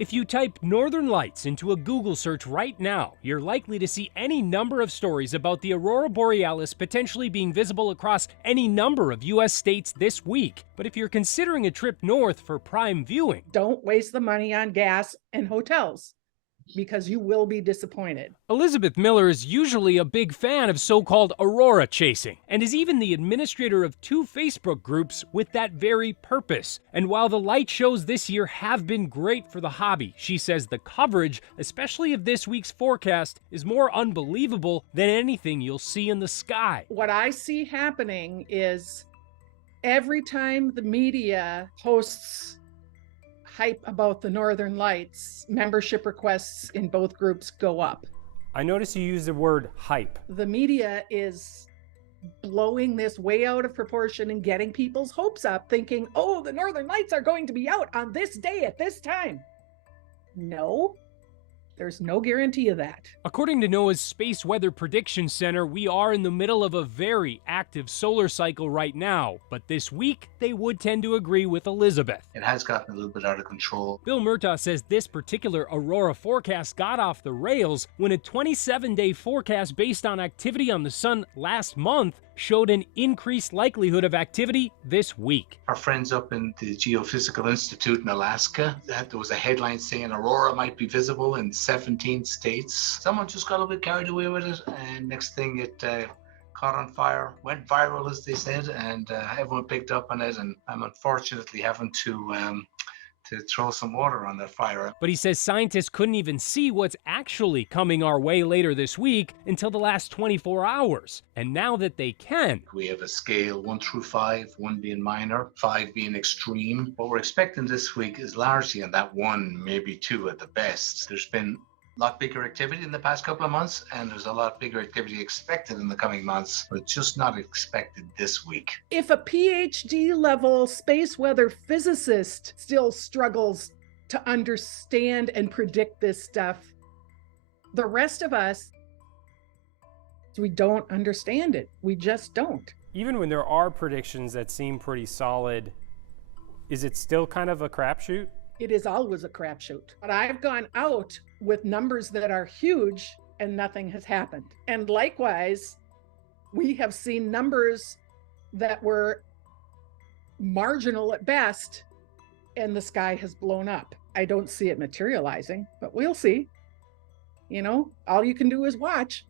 If you type Northern Lights into a Google search right now, you're likely to see any number of stories about the Aurora Borealis potentially being visible across any number of U.S. states this week. But if you're considering a trip north for prime viewing, don't waste the money on gas and hotels, because you will be disappointed. Elizabeth Miller is usually a big fan of so-called aurora chasing, and is even the administrator of 2 Facebook groups with that very purpose. And while the light shows this year have been great for the hobby, she says the coverage, especially of this week's forecast, is more unbelievable than anything you'll see in the sky. What I see happening is every time the media posts hype about the Northern Lights, membership requests in both groups go up. I notice you use the word hype. The media is blowing this way out of proportion and getting people's hopes up, thinking, oh, the Northern Lights are going to be out on this day at this time. No, there's no guarantee of that. According to NOAA's Space Weather Prediction Center, we are in the middle of a very active solar cycle right now, but this week they would tend to agree with Elizabeth. It has gotten a little bit out of control. Bill Murtaugh says this particular aurora forecast got off the rails when a 27-day forecast based on activity on the sun last month showed an increased likelihood of activity this week. Our friends up in the Geophysical Institute in Alaska, there was a headline saying aurora might be visible in 17 states. Someone just got a bit carried away with it, and next thing it caught on fire, went viral as they said, and everyone picked up on it, and I'm unfortunately having to throw some water on that fire. But he says scientists couldn't even see what's actually coming our way later this week until the last 24 hours. And now that they can, we have a scale 1 through 5, 1 being minor, 5 being extreme. What we're expecting this week is largely in that 1, maybe 2 at the best. There's been a lot bigger activity in the past couple of months, and there's a lot bigger activity expected in the coming months, but just not expected this week. If a PhD level space weather physicist still struggles to understand and predict this stuff, the rest of us, we don't understand it. We just don't. Even when there are predictions that seem pretty solid, is it still kind of a crapshoot? It is always a crapshoot. But I've gone out with numbers that are huge and nothing has happened. And likewise, we have seen numbers that were marginal at best and the sky has blown up. I don't see it materializing, but we'll see. You know, all you can do is watch.